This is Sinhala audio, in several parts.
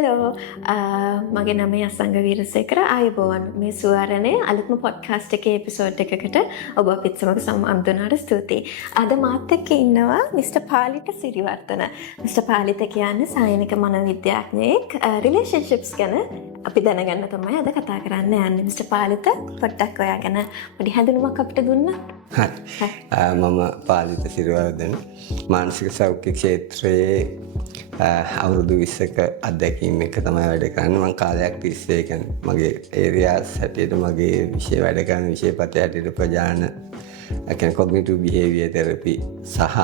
හලෝ මගේ නම අසංග වීරසේකර ආයුබෝවන් මේ සුවරණය අලුත්ම පොඩ්කාස්ට් එකේ එපිසෝඩ් එකකට ඔබ අපිත් සමග සම්බන්ධ ස්තුතියි. අද මාත් එක්ක ඉන්නවා මිස්ටර් පාලිත සිරිවර්ධන. මිස්ටර් පාලිත කියන්නේ සායනික මනෝවිද්‍යාඥයෙක්. රිලේෂන්ෂිප්ස් ගැන අපි දැනගන්න තමයි අද කතා කරන්න යන්නේ. මිස්ටර් පාලිත පොඩ්ඩක් ඔයා ගැන පොඩි හැඳිනුමක් අපිට දුන්නා. හරි. මම පාලිත සිරිවර්ධන මානසික සෞඛ්‍ය ක්ෂේත්‍රයේ අවුරුදු 20ක අත්දැකීම් එක තමයි වැඩ කරන්නේ. මම කාලයක් තිස්සේ කියන්නේ මගේ ඒරියාස් හැටියට මගේ විෂය වැඩ කරන විෂයපතය හැටියට ප්‍රජාන කියන්නේ cognitive behavior therapy සහ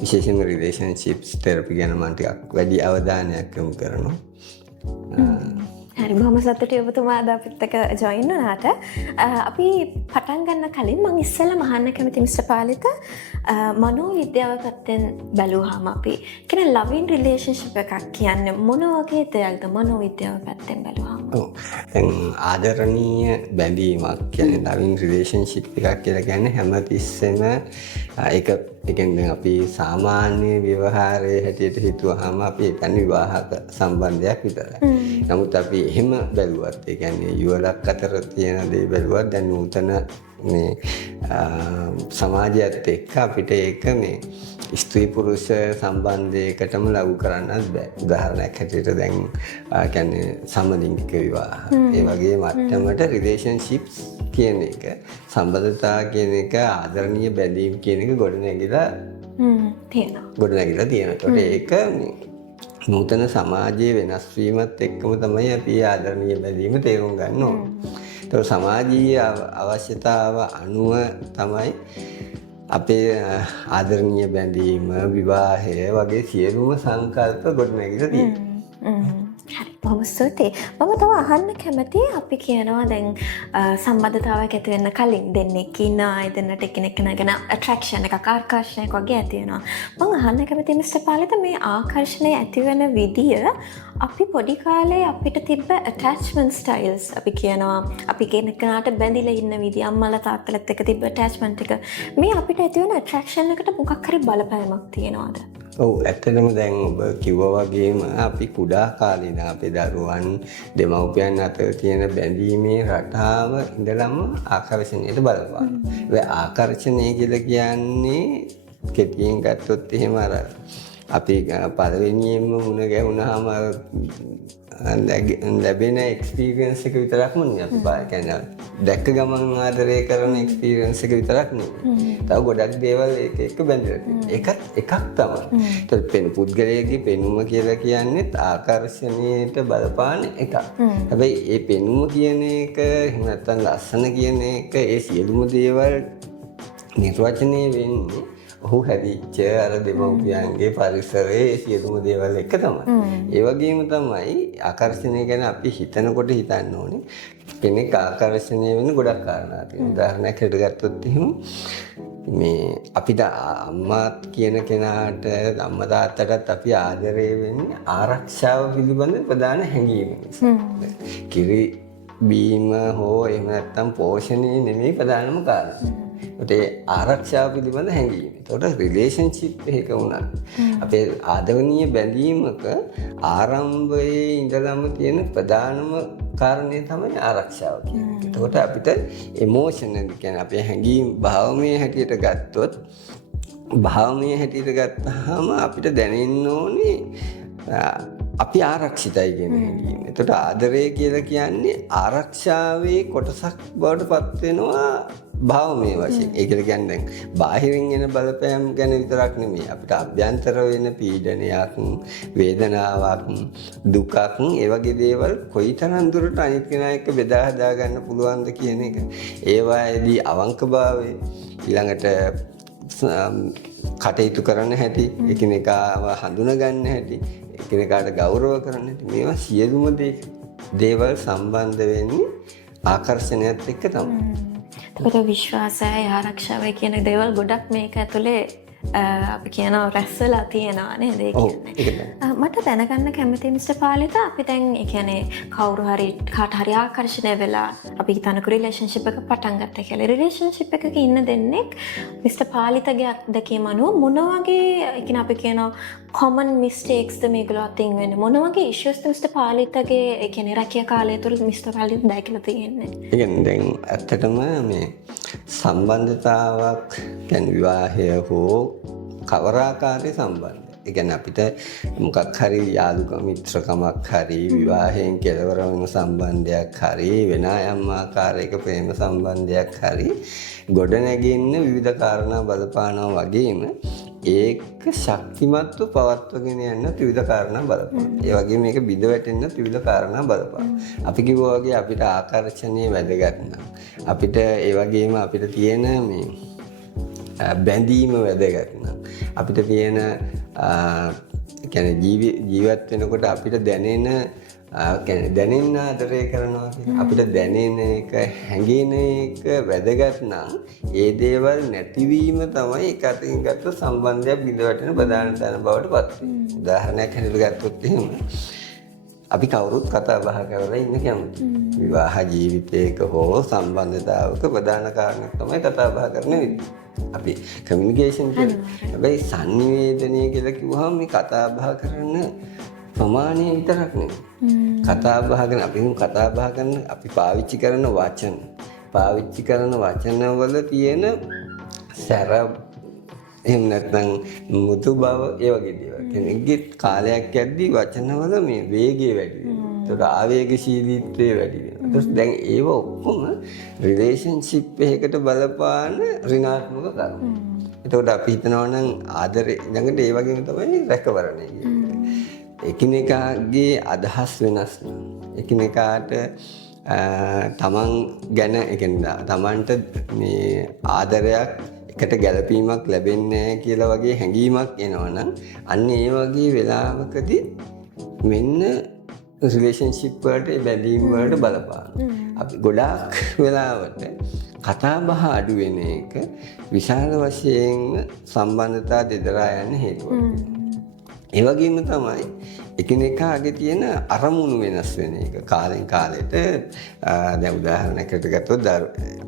විශේෂයෙන්ම relationships therapy ගැන මම ටිකක් වැඩි අවධානයක් යොමු කරනවා. හරි බොහොම සතුටුයි ඔබතුමා අද අපිත් එක්ක ජොයින් වුණාට. අපි පටන් ගන්න කලින් මම ඉස්සෙල්ලාම අහන්න කැමති මිස්ටර් පාලිත මනෝවිද්‍යාව පැත්තෙන් බැලුවාම අපි කියන්නේ love in relationship එකක් කියන්නේ මොන වගේ දෙයක්ද මනෝවිද්‍යාව පැත්තෙන් බැලුවාම? ඔව්. දැන් ආදරණීය බැඳීමක් කියන්නේ love in relationship එකක් කියලා කියන්නේ හැමතිස්සෙම ඒක කියන්නේ අපි සාමාන්‍ය ව්‍යවහාරයේ හැටියට හිතුවාම අපි හිතන්නේ විවාහක සම්බන්ධයක් විතරයි. නමුත් අපි එහෙම බැලුවත් ඒ කියන්නේ යුවලක් අතර තියෙන දේ බැලුවත් දැන් නූතන මේ සමාජයත් එක්ක අපිට ඒක මේ ස්ත්‍රී පුරුෂ සම්බන්ධයකටම ලඝු කරන්නත් බෑ. උදාහරණයක් හැටියට දැන් කියන්නේ සමලිංගික විවාහ. ඒ වගේ මට්ටමට රිලේෂන්ෂිප්ස් කියන එක සම්බන්ධතා කියන එක ආදරණීය බැඳීම් කියන එක ගොඩනැගිලා තියෙනවා. ඒක නූතන සමාජයේ වෙනස් වීමත් එක්කම තමයි අපි ආදරණීය බැඳීම තේරුම් ගන්න ඕනේ. ඒතකොට සමාජීය අවශ්‍යතාව අනුව තමයි අපේ ආදරණීය බැඳීම විවාහය වගේ සියලුම සංකල්ප ගොඩනැගිලා තියෙන්නේ. හරි බොහොම ස්තුතියි. මම තව අහන්න කැමති අපි කියනවා දැන් සම්බන්ධතාවයක් ඇති වෙන්න කලින් දෙන්නෙක් ඉන්නවා ඒ දෙන්නට එකිනෙක ගැන ඇට්‍රැක්ෂන් එකක් ආකර්ෂණයක් වගේ ඇති වෙනවා. මම අහන්න කැමති මිස්ටර් පාලිත මේ ආකර්ෂණය ඇති වෙන විදිය අපි පොඩි කාලේ අපිට තිබ්බ ඇටැච්මන්ට් ස්ටයිල්ස් අපි කියනවා අපි කෙනෙක්ට බැඳිලා ඉන්න විදිය අම්මලා තාත්තලාත් එක්ක තිබ්බ ඇටැච්මන්ට් එක මේ අපිට ඇති වෙන ඇට්‍රැක්ෂන් එකට මොකක් හරි බලපෑමක් තියෙනවද? ඔව් ඇත්තටම දැන් ඔබ කිව්වා වගේම අපි කුඩා කාලේ ඉඳන් අපේ දරුවන් දෙමව්පියන් අතර තියෙන බැඳීමේ රටාව ඉඳලම ආකර්ෂණයට බලපාන. ඒ ආකර්ෂණය කියලා කියන්නේ කෙටියෙන් ගත්තොත් එහෙම අර අපි පළවෙනියෙන්ම මුණ ගැහුණාම ලැබෙන එක්ස්පීරියන්ස් එක විතරක්ම නෙවෙයි අපි කියන්නේ දැක්ක ගමන් ආදරය කරන එක්ස්පීරියන්ස් එක විතරක් නෙවෙයි. තව ගොඩක් දේවල් ඒක එක්ක බැඳලා තියෙනවා. ඒකත් එකක් තමයි. ඒත් පෙන පුද්ගලයාගේ පෙනුම කියලා කියන්නේ ආකර්ෂණයට බලපාන එකක්. හැබැයි ඒ පෙනුම කියන එක එහෙම නැත්නම් ලස්සන කියන එක ඒ සියලුම දේවල් නිර්වචනය වෙන්නේ ඔහු හැදිච්ච අර දෙමව්පියන්ගේ පරිසරයේ සියලුම දේවල් එක තමයි. ඒ වගේම තමයි ආකර්ෂණය ගැන අපි හිතනකොට හිතන්න ඕනේ. කෙනෙක් ආකර්ෂණය වෙන ගොඩක් කාරණා තියෙනවා. උදාහරණයක් හිතට ගත්තොත් එහෙම මේ අපිට අම්මා කියන කෙනාට අම්මා තාත්තටත් අපි ආදරය වෙන්නේ ආරක්ෂාව පිළිබඳ ප්‍රධාන හැඟීම නිසා. කිරි බීම හෝ එහෙම නැත්නම් පෝෂණය නෙමෙයි ප්‍රධානම කාරණා. ඒ ආරක්ෂාව පිළිබඳ හැඟීම. ඒකට රිලේෂන්ෂිප් එකක වුණා. අපේ ආදරණීය බැඳීමක ආරම්භයේ ඉඳලම තියෙන ප්‍රධානම කාරණේ තමයි ආරක්ෂාව කියන්නේ. ඒකට අපිට ඉමෝෂනල් කියන්නේ අපේ හැඟීම් භාවමය හැටියට ගත්තොත් භාවමය හැටියට ගත්තාම අපිට දැනෙන්න ඕනේ අපි ආරක්ෂිතයි කියන හැඟීම. ඒකට ආදරය කියලා කියන්නේ ආරක්ෂාවේ කොටසක් බවට පත් වෙනවා භාවමය වශයෙන්. ඒ කියන්නේ දැන් බාහිරින් එන බලපෑම් ගැන විතරක් නෙමෙයි අපිට අභ්‍යන්තර වෙන පීඩනයක්, වේදනාවක්, දුකක් ඒ වගේ දේවල් කොයිතරම් දුරට අනිත් කෙනා එක්ක බෙදා හදා ගන්න පුළුවන්ද කියන එක. ඒවායේදී අවංකභාවය ඊළඟට කටයුතු කරන්න හැටි, එකිනෙකාව හඳුනා ගන්න හැටි, එකිනෙකාට ගෞරව කරන්න හැටි මේවා සියලුම දේවල් සම්බන්ධ වෙන්නේ ආකර්ෂණයත් එක්ක තමයි. ඒකට විශ්වාසය ආරක්ෂාවයි කියන දේවල් ගොඩක් මේක ඇතුලේ අපි කියනවා රැස් වෙලා තියෙනවා නේද ඒ ඔව් කියන්නේ. ඒක තමයි. මට දැනගන්න කැමතියි මිස්ටර් පාලිත අපි දැන් ඒ කියන්නේ කවුරු හරි කාට හරි ආකර්ෂණය වෙලා අපි හිතනකෝ රිලේෂන්ෂිප් එක පටන් ගත්තා කියලා. රිලේෂන්ෂිප් එකක ඉන්න දෙන්නෙක් මිස්ටර් පාලිතගේ අත්දැකීම අනුව මොන වගේ ඒ කියන්නේ අපි කියනවා common mistakes ද මේගොල්ලෝ අතින් වෙන්නේ මොන වගේ issues ද මිස්ටර් පාලිතගේ ඒ කියන්නේ රැකියා කාලය තුළ මිස්ටර් පාලිත දැකලා තියෙන්නේ. ඒ කියන්නේ දැන් ඇත්තටම මේ සම්බන්ධතාවක් කියන්නේ විවාහය හෝ කවරාකාරී සම්බන්ධය. ඒ කියන්නේ අපිට මොකක් හරි යාළුකම් මිත්‍රකමක් හරි විවාහයෙන් කෙලවර වෙන සම්බන්ධයක් හරි වෙන යම් ආකාරයක ප්‍රේම සම්බන්ධයක් හරි ගොඩ නැගෙන්න විවිධ කාරණා බලපානවා වගේම ඒක ශක්තිමත්ව පවත්වගෙන යන්න විවිධ කාරණා බලපාන. ඒ වගේම මේක බිඳ වැටෙන්න විවිධ කාරණා බලපාන. අපි කිව්වා වගේ අපිට ආකර්ෂණීය වැදගත් නම් අපිට ඒ වගේම අපිට තියෙන මේ බැඳීම වැදගත් නම් අපිට තියෙන කියන්නේ ජීවත් වෙනකොට අපිට දැනෙන කියන්නේ දැනෙන්න ආදරය කරනවා කියන අපිට දැනෙන එක හැඟෙන එක වැදගත් නම් ඒ දේවල් නැතිවීම තමයි එක අතින් ගත්ත සම්බන්ධයක් බිඳ වැටෙන ප්‍රධාන තැන බවට පත් වෙන්නේ. උදාහරණයක් හැටියට ගත්තොත් එහෙම අපි කවුරුත් කතා බහ කරලා ඉන්න කැමති. විවාහ ජීවිතයක හෝ සම්බන්ධතාවක ප්‍රධාන කාරණයක් තමයි කතා බහ කරන විදිහ. අපි කමියුනිකේෂන් කියන්නේ. හැබැයි sannivedanaya කියලා කිව්වහම මේ කතා බහ කරන ප්‍රමාණය විතරක් නෙවෙයි. කතා බහ කරන අපි පාවිච්චි කරන වචන වල තියෙන සැර එහෙම නැත්නම් මුතු බව ඒ වගේ දේවල්. කෙනෙක්ගේ කාලයක් යද්දී වචනවල මේ වේගය වැඩි වෙනවා. ඒකට ආවේගශීලීත්වය වැඩි වෙනවා. ඊට දැන් ඒව ඔක්කොම රිලේෂන්ෂිප් එකකට බලපාන ඍණාත්මක කරුණු. ඒකට අපි හිතනවා නම් ආදරේ ළඟට ඒ වගේම තමයි රැකවරණය කියන්නේ. එකිනෙකාගේ අදහස් වෙනස් නම් එකිනෙකාට තමන් ගැන ඒ කියන්නේ තමන්ට මේ ආදරයක් එකට ගැළපීමක් ලැබෙන්නේ කියලා වගේ හැඟීමක් එනවනම් අන්න ඒ වගේ වෙලාවකදී මෙන්න රිලේෂන්ෂිප් වලට බැඳීම් වලට බලපාන. අපි ගොඩාක් වෙලාවට කතා බහ අඩු වෙන එක විශාල වශයෙන් සම්බන්ධතා දෙදරා යන හේතුවක්. ඒ වගේම තමයි එකිනෙකාගේ තියෙන අරමුණු වෙනස් වෙන එක කාලෙන් කාලෙට දැන් උදාහරණයකට ගත්තොත්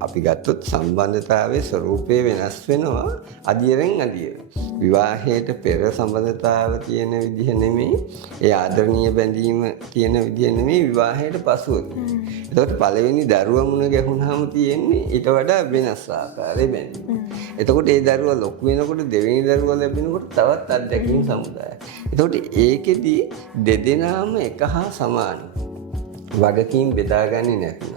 අපි ගත්තොත් සම්බන්ධතාවයේ ස්වરૂපය වෙනස් වෙනවා අදියරෙන් අදියර. විවාහයට පෙර සම්බන්ධතාව තියෙන විදිහ නෙමෙයි ඒ ආදරණීය බැඳීම තියෙන විදිහ නෙමෙයි විවාහයට පසුව. ඒකට පළවෙනි දරුවා මුණ ගැහුනහම තියෙන්නේ ඊට වඩා වෙනස් ආකාරයේ බැඳීම. එතකොට ඒ දරුවා ලොකු වෙනකොට දෙවෙනි දරුවා ලැබෙනකොට තවත් අත්දැකීම් සමුදායක්. එතකොට ඒකෙදී දෙදෙනාම එක හා සමාන වගකීම් බෙදාගන්නේ නැත්නම්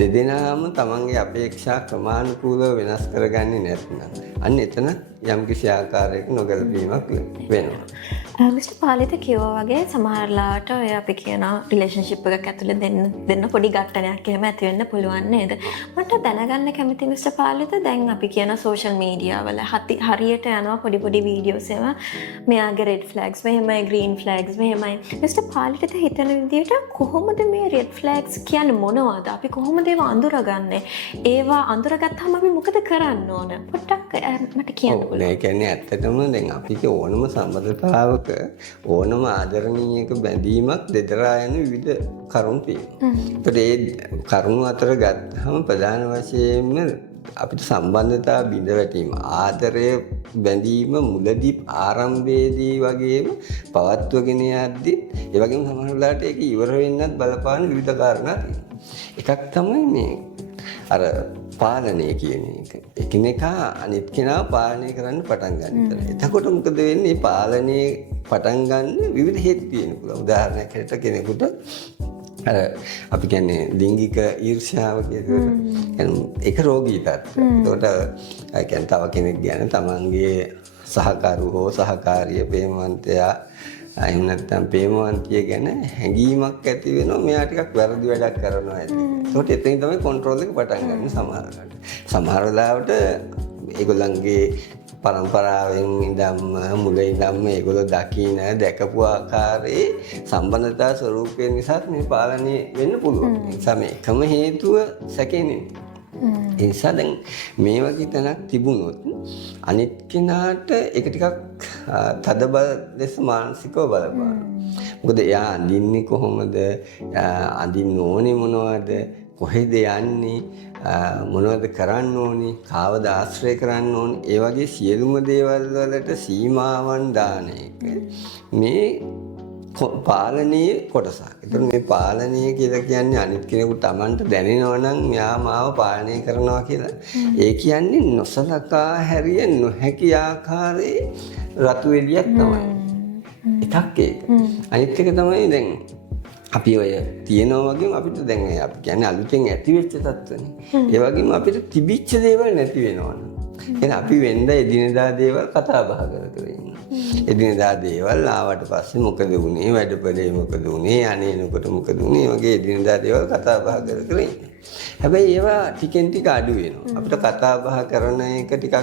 දෙදෙනාම තමන්ගේ අපේක්ෂා ක්‍රමානුකූලව වෙනස් කරගන්නේ නැත්නම් අන්න එතන යම්කිසි ආකාරයක නොගැලපීමක් වෙනවා. මිස්ටර් පාලිත කිව්වා වගේ සමහරලාට ඔය අපි කියන රිලේෂන්ෂිප් එකක් ඇතුලේ දෙන්න පොඩි ගැටණයක් එහෙම ඇති වෙන්න පුළුවන් නේද? මට දැනගන්න කැමති මිස්ටර් පාලිත දැන් අපි කියන සෝෂල් මීඩියා වල හරියට යනවා පොඩි වීඩියෝස් ඒවා මෙයාගේ රෙඩ් ෆ්ලැග්ස් මෙහෙමයි ග්‍රීන් ෆ්ලැග්ස් මෙහෙමයි. මිස්ටර් පාලිත හිතන විදිහට කොහොමද මේ රෙඩ් ෆ්ලැග්ස් කියන්නේ මොනවද? අපි කොහොමද ඒවා අඳුරගන්නේ? ඒවා අඳුරගත්තාම අපි මොකද කරන්න ඕන? පොඩ්ඩක් මට කියන්න පුළුවන්. ඒ කියන්නේ ඇත්තටම දැන් අපිට ඕනම සම්බන්ධතාවක ඕනම ආදරණීයක බැඳීමක් දෙදරා යන විවිධ කරුණු තියෙනවා. ඒ කරුණු අතර ගත්තම ප්‍රධාන වශයෙන්ම අපිට සම්බන්ධතාව බිඳ වැටීම ආදරය බැඳීම මුලදී ආරම්භයේදී වගේම පවත්වගෙන යද්දි ඒ වගේම සමහර වෙලාවට ඒක ඉවර වෙන්නත් බලපාන විවිධ කාරණා තියෙනවා. එකක් තමයි මේ අර පාලනය කියන එක. එකිනෙකා අනිත් කෙනා පාලනය කරන්න පටන් ගන්න. එතකොට මොකද වෙන්නේ? පාලනය පටන් ගන්න විවිධ හේතු තියෙන පුළුවන්. උදාහරණයක් හැටියට කෙනෙකුට අර අපි කියන්නේ ලිංගික ඊර්ෂ්‍යාව කියන්නේ ඒක රෝගී තත්ත්වයක්. ඒකට තව කෙනෙක් ගැන තමන්ගේ සහකරු හෝ සහකාරිය ප්‍රේමවන්තයා එහෙම නැත්නම් ප්‍රේමවන්තිය ගැන හැඟීමක් ඇති වෙනවා මෙයා ටිකක් වැරදි වැඩක් කරනවා ඇති. ඒකට එතනින් තමයි කන්ට්‍රෝල් එක පටන් ගන්න සමහරකට. සමහර වෙලාවට ඒගොල්ලන්ගේ පරම්පරාවෙන් ඉඳන්ම මුලින් ඉඳන්ම ඒගොල්ලෝ දැකපු ආකාරයේ සම්බන්ධතා ස්වરૂපය නිසා මේ පාලනය වෙන්න පුළුවන්. ඒ නිසා මේ එකම හේතුව සැකෙන්නේ. ඒ නිසා දැන් මේ වගේ තැනක් තිබුණොත් අනිත් කෙනාට ඒක ටිකක් තදබල ලෙස මානසිකව බලපාන. මොකද එයා අඳින්නේ කොහොමද? අඳින්න ඕනේ මොනවද? කොහෙද යන්නේ? මොනවද කරන්න ඕනේ? කාවද ආශ්‍රය කරන්න ඕනේ? ඒ වගේ සියලුම දේවල් වලට සීමාවන් දාන එක මේ පාලනීය කොටසක්. ඒතකොට මේ පාලනීය කියලා කියන්නේ අනිත් කෙනෙකුට Tamanට දැනෙනවා නම් මෙයා මාව පාලනය කරනවා කියලා. ඒ කියන්නේ නොසලකා හැරිය නොහැකි ආකාරයේ රතු එළියක් තමයි. එකක් ඒක. අනිත් එක තමයි දැන් අපි ඔය තියනවා වගේම අපිට දැන් අපි කියන්නේ අලුතෙන් ඇති වෙච්ච තත්ත්වනේ. ඒ වගේම අපිට තිබිච්ච දේවල් නැති වෙනවනේ. එහෙනම් අපි වෙන්න එදිනෙදා දේවල් කතා බහ කර ඉන්නවා. එදිනෙදා දේවල් ආවට පස්සේ මොකද වුනේ? වැඩපලේ මොකද වුනේ? අනේනකොට මොකද වුනේ? වගේ එදිනෙදා දේවල් කතා බහ කර ඉන්නවා. හැබැයි ඒවා ටිකෙන් ටික අඩු වෙනවා. අපිට කතා බහ කරන එක ටිකක්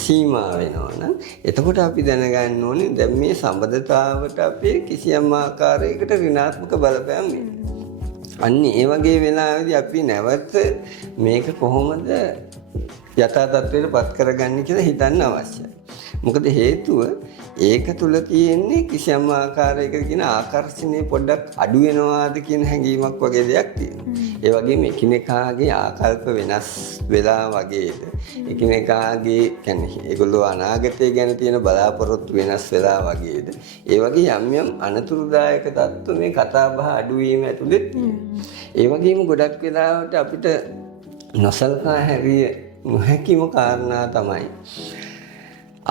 සීමා වෙනවා නම් එතකොට අපි දැනගන්න ඕනේ දැන් මේ සම්බන්ධතාවට අපේ කිසියම් ආකාරයකට ඍණාත්මක බලපෑම් වෙනවා. අන්න ඒ වගේ වෙලාවෙදී අපි නැවත මේක කොහොමද යථා තත්ත්වයට පත් කරගන්නේ කියලා හිතන්න අවශ්‍යයි. මොකද හේතුව ඒක තුල තියෙන්නේ කිසියම් ආකාරයකට කියන ආකර්ෂණය පොඩ්ඩක් අඩු වෙනවාද කියන හැඟීමක් වගේ දෙයක් තියෙනවා. ඒ වගේම එකිනෙකාගේ ආකල්ප වෙනස් වෙලා වගේද එකිනෙකාගේ කියන්නේ ඒගොල්ලෝ අනාගතය ගැන තියෙන බලාපොරොත්තු වෙනස් වෙලා වගේද ඒ වගේ යම් යම් අනතුරුදායක තත්ත්ව මේ කතා බහ අඩු වීම ඇතුළේ ඒ වගේම ගොඩක් වෙලාවට අපිට නොසලකා හැරිය නොහැකිම කාරණා තමයි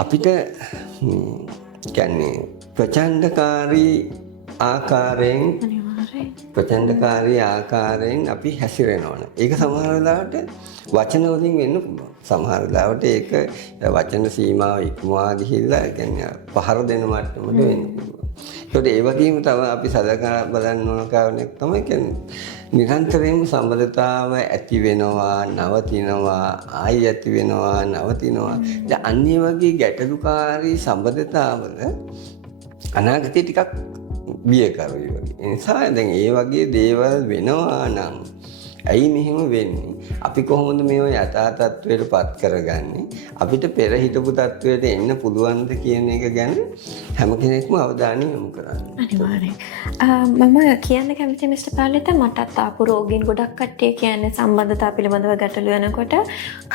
අපිට කියන්නේ ප්‍රචණ්ඩකාරී ආකාරයෙන් අපි හැසිරෙනවනේ. ඒක සමහර වෙලාවට වචන වලින් වෙන්න පුළුවන්. සමහර වෙලාවට ඒක වචන සීමාව ඉක්මවා ගිහිල්ලා කියන්නේ පහර දෙන මට්ටමට වෙන්න පුළුවන්. ඒකට ඒ වගේම තව අපි සලකා බලන්න ඕන කාරණයක් තමයි කියන්නේ නිරන්තරයෙන්ම සම්බන්ධතාව ඇති වෙනවා නවතිනවා ආයි ඇති වෙනවා නවතිනවා. දැන් අන්නේ වගේ ගැටලුකාරී සම්බන්ධතාවල අනාගතේ ටිකක් බියකරුයි වගේ. ඒ නිසා දැන් ඒ වගේ දේවල් වෙනවා නම් ඇයි මෙහෙම වෙන්නේ? අපි කොහොමද මේව යථා තත්ත්වයට පත් කරගන්නේ? අපිට පෙර හිටපු තත්ත්වයට එන්න පුළුවන්ද කියන එක ගැන හැම කෙනෙක්ම අවධානය යොමු කරන්න. අනිවාර්යෙන්. මම කියන්න කැමති මිස්ටර් පාලිත මටත් ආපු රෝගීන් ගොඩක් කට්ටිය කියන්නේ සම්බන්ධතා පිළිබඳව ගැටලු වෙනකොට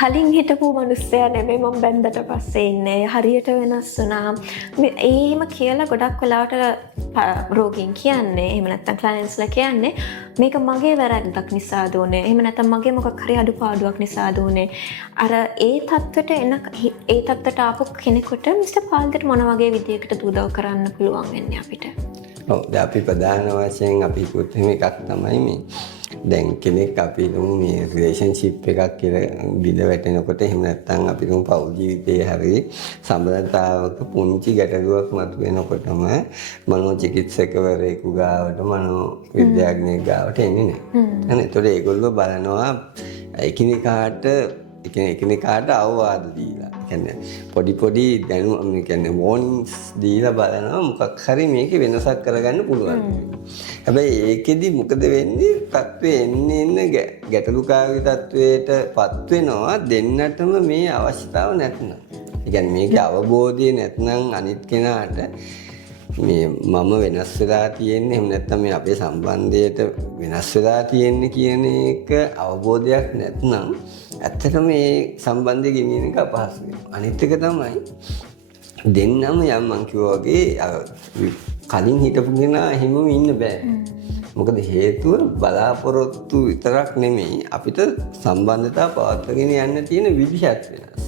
කලින් හිටපු මිනිස්සයා නෙමෙයි මම බැන්දට පස්සේ ඉන්නේ. හරියට වෙනස් වුණා. ඒම කියලා ගොඩක් වෙලාවට රෝගීන් කියන්නේ එහෙම නැත්නම් ක්ලයන්ට්ස්ලා කියන්නේ මේක මගේ වැරද්දක් නිසාද උනේ. එහෙම නැත්නම් මගේ මොකක් හරි අඩුපාඩුවක් නිසාද උනේ. අර ඒ තත්ත්වයට ආපු කෙනෙකුට මිස්ටර් පාල්දට මොන වගේ විදියකට උදව් කරන්න පුළුවන් වෙන්නේ අපිට? ඔව් දැන් අපි ප්‍රධාන වශයෙන් අපි කිව්වොත් එකක් තමයි මේ දැන් කෙනෙක් අපි මේ රිලේෂන්ෂිප් එකක් කියලා බිඳ වැටෙනකොට එහෙම නැත්නම් අපි පෞල් ජීවිතයේ හරි සම්බන්ධතාවක පුංචි ගැටලුවක් මතුවෙනකොටම මනෝචිකිත්සකවරයෙකු ගාවට මනෝ විද්‍යාඥයෙක් ගාවට එන්නේ නැහැ. ඒතකොට ඒගොල්ලෝ බලනවා එකිනෙකාට අවවාද දීලා. කියන්නේ පොඩි දැනුම් කියන්නේ වෝනින්ග්ස් දීලා බලනවා මොකක් හරි මේකේ වෙනසක් කරගන්න පුළුවන්. හැබැයි ඒකෙදි මොකද වෙන්නේ? තත්ත්වය එන්න ගැටලුකාරී තත්ත්වයටපත් වෙනවා දෙන්නටම මේ අවශ්‍යතාව නැත්නම්. ඒ කියන්නේ මේකේ අවබෝධය නැත්නම් අනිත් කෙනාට මේ මම වෙනස් වෙලා තියෙන්නේ එහෙම නැත්නම් මේ අපේ සම්බන්ධයට වෙනස් වෙලා තියෙන්නේ කියන එක අවබෝධයක් නැත්නම් ඇත්තටම මේ සම්බන්ධය ගෙනියන එක අපහසු වෙනවා. අනිත් එක තමයි දෙන්නම යම් මං කිව්වා වගේ කලින් හිටපු කෙනා එහෙමම ඉන්න බෑ. මොකද හේතුව බලාපොරොත්තු විතරක් නෙමෙයි අපිට සම්බන්ධතාව පවත්වාගෙන යන්න තියෙන විදිහත් වෙනස්.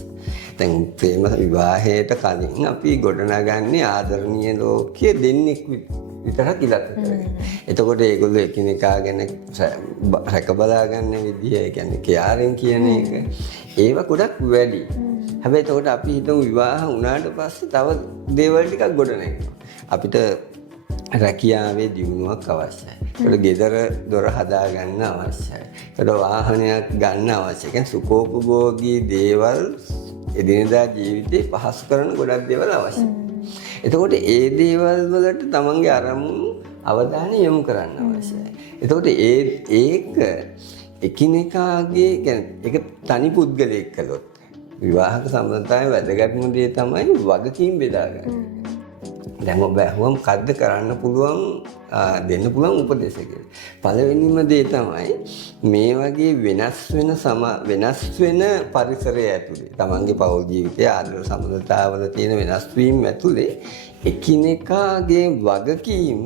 දැන් ප්‍රේම විවාහයට කලින් අපි ගොඩනගන්නේ ආදරණීය ලෝකයේ දෙන්නෙක් විතරක් ඉලක්ක කරගෙන. එතකොට ඒගොල්ලෝ එකිනෙකා ගැන රැක බලා ගන්න විදිය, ඒ කියන්නේ කෙයාරින් කියන එක ඒව ගොඩක් වැඩි. හැබැයි එතකොට අපි හිතමු විවාහ වුණාට පස්සේ තව දේවල් ටිකක් ගොඩනගෙනවා. අපිට රැකියාවේ දියුණුවක් අවශ්‍යයි. ඒකට ගෙදර දොර හදා ගන්න අවශ්‍යයි. ඒකට වාහනයක් ගන්න අවශ්‍යයි. කියන්නේ සුඛෝපභෝගී දේවල් එදිනෙදා ජීවිතේ පහසු කරන ගොඩක් දේවල් අවශ්‍යයි. එතකොට ඒ දේවල් වලට තමන්ගේ අරමුණු අවධානය යොමු කරන්න අවශ්‍යයි. එතකොට ඒක එකිනෙකාගේ කියන්නේ ඒක තනි පුද්ගලයෙක් කළොත් විවාහක සම්බන්ධතාවයේ වැදගත්ම දේ තමයි වගකීම් බෙදා ගන්න. දැන් ඔබ ඇහුවම මොකද්ද කරන්න පුළුවන් දෙන්න පුළුවන් උපදේශ කියලා. පළවෙනිම දේ තමයි මේ වගේ වෙනස් වෙන පරිසරය ඇතුලේ තමන්ගේ පෞද්ගලික ජීවිතයේ ආදර සම්බන්ධතාවල තියෙන වෙනස් වීම ඇතුලේ එකිනෙකාගේ වගකීම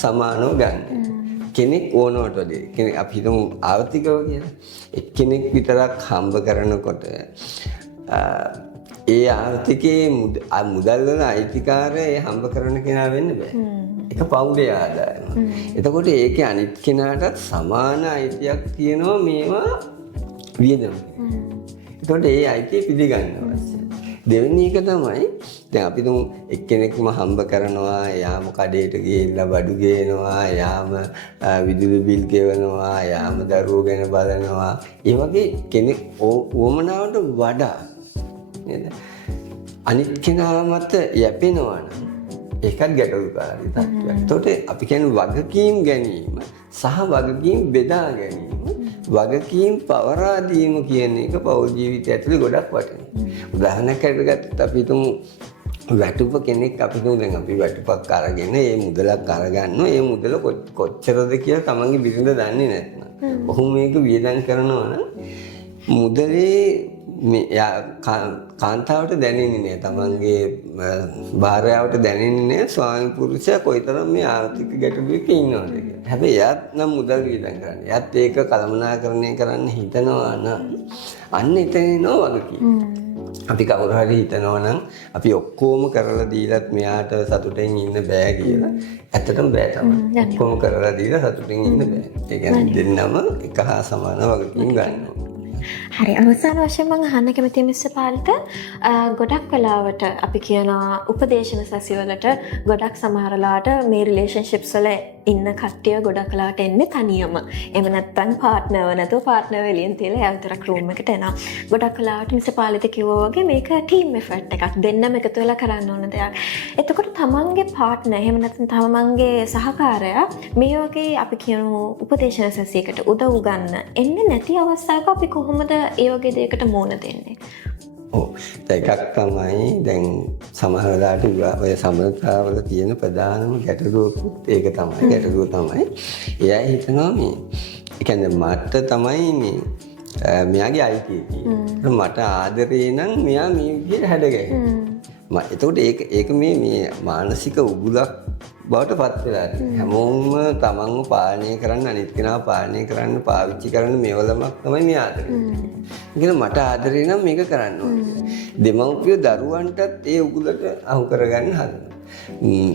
සමානව ගන්න. කෙනෙක් ඕනවට වඩා කෙනෙක් අපි හිතමු ආර්ථිකව කියලා. එක්කෙනෙක් විතරක් හම්බ කරනකොට ඒ ආර්ථිකයේ මුදල් වල අයිතිකාරය හම්බ කරන කෙනා වෙන්න බෑ. ඒක පවුලේ ආදායම. එතකොට ඒකේ අනිත් කෙනාටත් සමාන අයිතියක් තියෙනවා මේවා වියදම. එතකොට ඒ අයිතිය පිළිගන්න අවශ්‍යයි. දෙවෙනි එක තමයි දැන් අපි තුමු එක්කෙනෙක්ම හම්බ කරනවා, යාම කඩේට ගිහිල්ලා බඩු ගේනවා, යාම විදුලි බිල් ගෙවනවා, යාම දරුවෝ ගැන බලනවා. ඒ වගේ කෙනෙක් වමනාවට වඩා නේද? අනිත් කෙනා මත යැපෙනවා නම් ඒකත් ගැටලුකාරී තත්ත්වයක්. එතකොට අපි කියන්නේ වගකීම් ගැනීම සහ වගකීම් බෙදා ගැනීම, වගකීම් පවරා දීම කියන එක පෞල් ජීවිතය ඇතුලේ ගොඩක් වටිනවා. උදාහරණයක් ගත්තොත් අපි තුමු වැටුප කෙනෙක් අපි තුමු දැන් අපි වැටුපක් අරගෙන ඒ මුදලක් අරගන්නවා. ඒ මුදල කොච්චරද කියලා තමන්ගේ බිරිඳ දන්නේ නැත්නම් ඔහු මේක වියදම් කරනවා නම් මුදලේ කාන්තාවට දැනෙන්නේ නැහැ. තමන්ගේ භාර්යාවට දැනෙන්නේ නැහැ ස්වාමි පුරුෂයා කොයිතරම් මේ ආර්ථික ගැටලුවක ඉන්නවද කියලා. හැබැයි එයාත් නම් මුදල් වියදම් කරන්නේ. එයාත් ඒක කළමනාකරණය කරන්න හිතනවා නම් අන්න එතන එනවා වගකීම. අපි කවුරු හරි හිතනවා නම් අපි ඔක්කොම කරලා දීලත් මෙයාට සතුටින් ඉන්න බෑ කියලා. ඇත්තටම බෑ තමයි. ඔක්කොම කරලා දීලා සතුටින් ඉන්න බෑ. ඒ කියන්නේ දෙන්නම එක හා සමාන වගකීම් ගන්නවා. හරි, අවසාන වශයෙන් මම අහන්න කැමතියි මිස්ටර් පාල්ට ගොඩක් වෙලාවට අපි කියනවා උපදේශන සැසිවලට ගොඩක් සමහරලාට මේ රිලේෂන්ෂිප්ස් වල ඉන්න කට්ටිය ගොඩක් වෙලාවට එන්නේ තනියම. එහෙම නැත්නම් පාර්ට්නර්ව නැතුව පාර්ට්නර්ව එළියෙන් තියලා එයා විතරක් රූම් එකට එනවා. ගොඩක් වෙලාවට මිස්ටර් පාලිත කිව්වා වගේ මේක ටීම් එෆර්ට් එකක්. දෙන්නම එකතු වෙලා කරන්න ඕන දෙයක්. එතකොට තමන්ගේ පාර්ට්නර් එහෙම නැත්නම් තමන්ගේ සහකාරයා මේ වගේ අපි කියමු උපදේශන සැසියකට උදව් ගන්න එන්නේ නැති අවස්ථාවක අපි කොහොමද ඒ වගේ දෙයකට මුහුණ දෙන්නේ? එකක් තමයි දැන් සමහර වෙලාවට ඔය සම්බන්ධතාවල තියෙන ප්‍රධානම ගැටලුවකුත් ඒක තමයි. ගැටලුව තමයි එයා හිතනවා මේ කියන්නේ මට තමයි මේ මෙයාගේ අයිතිය කියන්නේ. මට ආදරේ නම් මෙයා මේ විදිහට හැඩගැහෙනවා. එතකොට ඒක මේ මානසික උගුලක් බවට පත් වෙලා තියෙනවා. හැමෝම තමන්ව පාලනය කරන්න අනිත් කෙනාව පාලනය කරන්න පාවිච්චි කරන්න මේවලමක් තමයි මේ ආදරේ. ඒකන මට ආදරේ නම් මේක කරන්න ඕනේ. දෙමව්පියෝ දරුවන්ටත් ඒ උගුලට අහු කරගන්න හදනවා.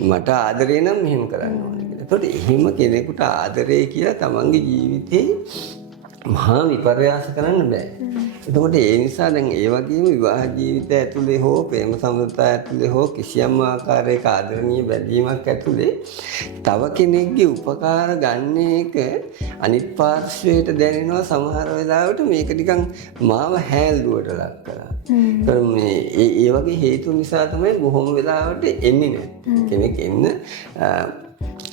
මට ආදරේ නම් මෙහෙම කරන්න ඕනේ කියලා. එතකොට එහෙම කෙනෙකුට ආදරේ කියලා තමන්ගේ ජීවිතේ මහා විපර්යාස කරන්න බෑ. එතකොට ඒ නිසා දැන් ඒ වගේම විවාහ ජීවිතය ඇතුලේ හෝ ප්‍රේම සම්බන්ධතාවය ඇතුලේ හෝ කිසියම් ආකාරයක ආදරණීය බැඳීමක් ඇතුලේ තව කෙනෙක්ගේ උපකාර ගන්න එක අනිත් පාර්ශ්වයට දැනෙනවා සමහර වෙලාවට මේක නිකන් මාව හැල්ලුවට ලක් කරා. මේ ඒ වගේ හේතු නිසා තමයි බොහොම වෙලාවට එන්නේ නැහැ. කෙනෙක් එන්න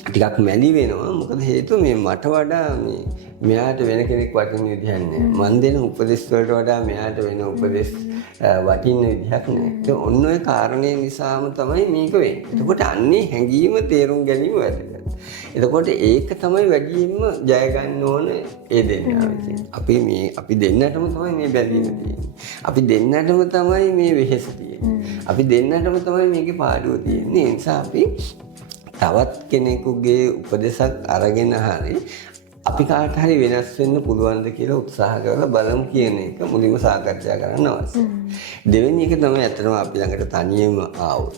ටිකක් මැලි වෙනවා. මොකද හේතුව මේ මට වඩා මෙයාට වෙන කෙනෙක් වටින විදිහක් නැහැ. මන් දෙන උපදෙස් වලට වඩා මෙයාට වෙන උපදෙස් වටින විදිහක් නැහැ. ඒ ඔන්න ඔය කාරණේ නිසාම තමයි මේක වෙන්නේ. එතකොට අන්නේ හැඟීම තේරුම් ගැනීම වැදගත්. එතකොට ඒක තමයි වැඩියෙන්ම ජය ගන්න ඕන ඒ දෙන්නා විසින්. අපි දෙන්නටම තමයි මේ බැඳීම තියෙන්නේ. අපි දෙන්නටම තමයි මේ වෙහෙස තියෙන්නේ. අපි දෙන්නටම තමයි මේකේ පාඩුව තියෙන්නේ. ඒ නිසා අපි තවත් කෙනෙකුගේ උපදෙසක් අරගෙන හරි අපි කාට හරි වෙනස් වෙන්න පුළුවන්ද කියලා උත්සාහ කරලා බලමු කියන එක මුලින්ම සාකච්ඡා කරන්න අවශ්‍යයි. දෙවෙනි එක තමයි ඇත්තටම අපි ළඟට තනියම ආවොත්.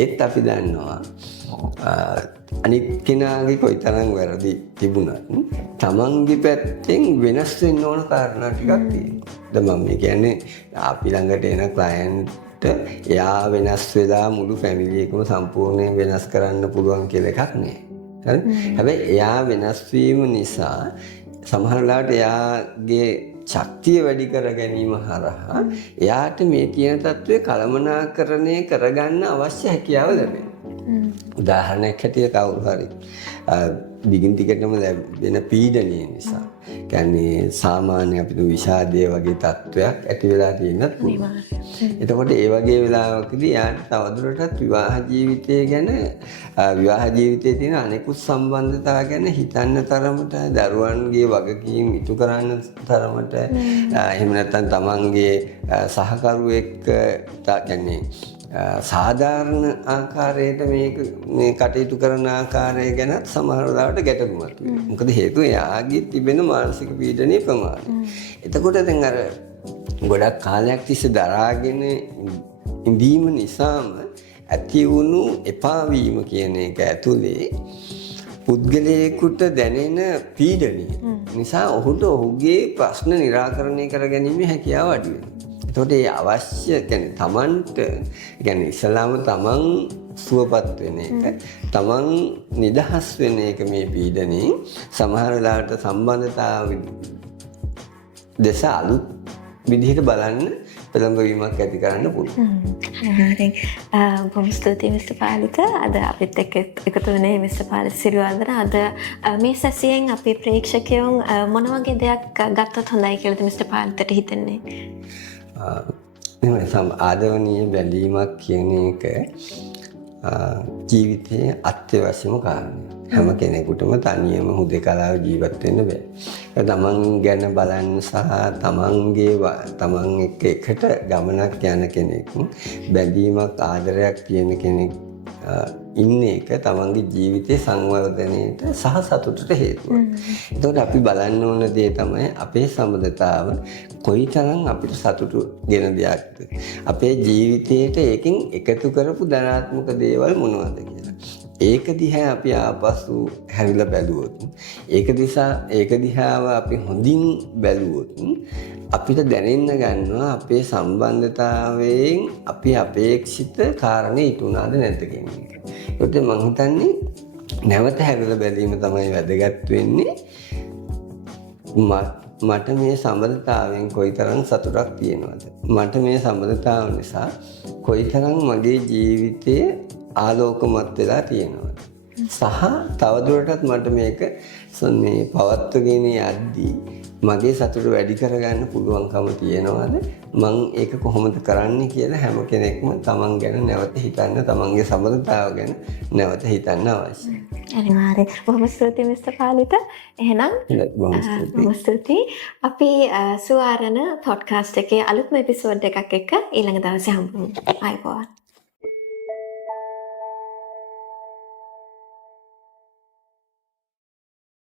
ඒත් අපි දන්නවා අනිත් කෙනාගේ කොයිතරම් වැරදි තිබුණත් තමන්ගේ පැත්තෙන් වෙනස් වෙන්න ඕන කාරණා ටිකක් තියෙනවා. දැන් මම කියන්නේ අපි ළඟට එන ක්ලයන්ට් එයා වෙනස් වෙලා මුළු ෆැමිලි එකම සම්පූර්ණයෙන් වෙනස් කරන්න පුළුවන් කියලා එකක් නෑ. හරි? හැබැයි එයා වෙනස් වීම නිසා සමහර වෙලාවට එයාගේ ශක්තිය වැඩි කර ගැනීම හරහා එයාට මේ තියෙන තත්ත්වය කළමනාකරණය කරගන්න අවශ්‍ය හැකියාව ලැබෙනවා. උදාහරණයක් හැටියට කවුරු හරි දිගින් දිගටම ලැබෙන පීඩනය නිසා කියන්නේ සාමාන්‍ය අපිට විෂාදය වගේ තත්ත්වයක් ඇති වෙලා තියෙනත් පුළුවන්. එතකොට ඒ වගේ වෙලාවකදී යාට තවදුරටත් විවාහ ජීවිතය ගැන විවාහ ජීවිතයේ තියෙන අනෙකුත් සම්බන්ධතා ගැන හිතන්න තරමට දරුවන්ගේ වගකීම් ඉටු කරන්න තරමට එහෙම නැත්නම් තමන්ගේ සහකරුවෙක් කියන්නේ සාධාරණ ආකාරයට මේ කටයුතු කරන ආකාරය ගැනත් සමහර වෙලාවට ගැටලුමක් වෙනවා. මොකද හේතුව එයාගේ තිබෙන මානසික පීඩනයේ ප්‍රමාණය. එතකොට දැන් අර ගොඩක් කාලයක් තිස්සේ දරාගෙන ඉඳීම නිසාම ඇති වුණු එපා වීම කියන එක ඇතුලේ පුද්ගලයෙකුට දැනෙන පීඩනය නිසා ඔහුට ඔහුගේ ප්‍රශ්න निराකරණය කර ගැනීමේ හැකියාව අඩු වෙනවා. එතකොට ඒ අවශ්‍ය කියන්නේ තමන්ට කියන්නේ ඉස්ලාම තමන් සුවපත් වෙන එක තමන් නිදහස් වෙන එක මේ පීඩනේ සමහර වෙලාවට සම්බන්ධතාව දෙස අලුත් විදිහට බලන්න පෙළඹවීමක් ඇති කරන්න පුළුවන්. හරි. බොහොම ස්තුතියි මිස්ටර් පාලිත. අද අපිත් එක්ක එකතු වෙන්නේ මිස්ටර් පාලිත සිරිවර්ධන. අද මේ සැසියෙන් අපි ප්‍රේක්ෂකයන් මොන වගේ දෙයක් ගත්තොත් හොඳයි කියලාද මිස්ටර් පාලිතට හිතෙන්නේ? ආදරණීය බැඳීමක් කියන එක ජීවිතයේ අත්‍යවශ්‍යම කාරණයක්. හැම කෙනෙකුටම තනියම හුදෙකලාව ජීවත් වෙන්න බෑ. තමන් ගැන බලන්න සහ තමන් එක්ක එකට ගමනක් යන කෙනෙක් බැඳීමක් ආදරයක් තියෙන කෙනෙක් ඉන්න එක තමන්ගේ ජීවිතේ සංවර්ධනයට සහ සතුටට හේතුවක්. එතකොට අපි බලන්න ඕන දේ තමයි අපේ සම්බන්ධතාව කොයිතරම් අපිට සතුටු ගෙන දෙයක්ද. අපේ ජීවිතයට ඒකෙන් එකතු කරපු ධනාත්මක දේවල් මොනවද කියලා. ඒක දිහා අපි ආපසු හැරිලා බැලුවොත් ඒක දිහාව අපි හොඳින් බැලුවොත් අපිට දැනෙන්න ගන්නවා අපේ සම්බන්ධතාවයෙන් අපි අපේක්ෂිත කාරණේ ඉටුණාද නැද්ද කියන එක. ඒකට මම හිතන්නේ නැවත හැරිලා බැලීම තමයි වැදගත් වෙන්නේ. මට මේ සම්බන්ධතාවයෙන් කොයිතරම් සතුටක් තියෙනවද? මට මේ සම්බන්ධතාව නිසා කොයිතරම් මගේ ජීවිතයේ ආලෝකමත් වෙලා තියෙනවද? සහ තවදුරටත් මට මේක මේ පවත්වගෙන යද්දී මගේ සතුට වැඩි කරගන්න පුළුවන්කම තියෙනවද? මම ඒක කොහොමද කරන්නේ කියලා හැම කෙනෙක්ම තමන් ගැන නැවත හිතන්න, තමන්ගේ සම්බන්ධතාව ගැන නැවත හිතන්න අවශ්‍යයි. අනිවාර්යයෙන්. බොහොම ස්තුතියි මිස්ටර් පාලිත. එහෙනම් බොහොම ස්තුතියි. අපි සුවාරණ පොඩ්කාස්ට් එකේ අලුත්ම එපිසෝඩ් එකක් එක්ක ඊළඟ දවසේ හම්බ වෙමු. ආයිබෝවන්.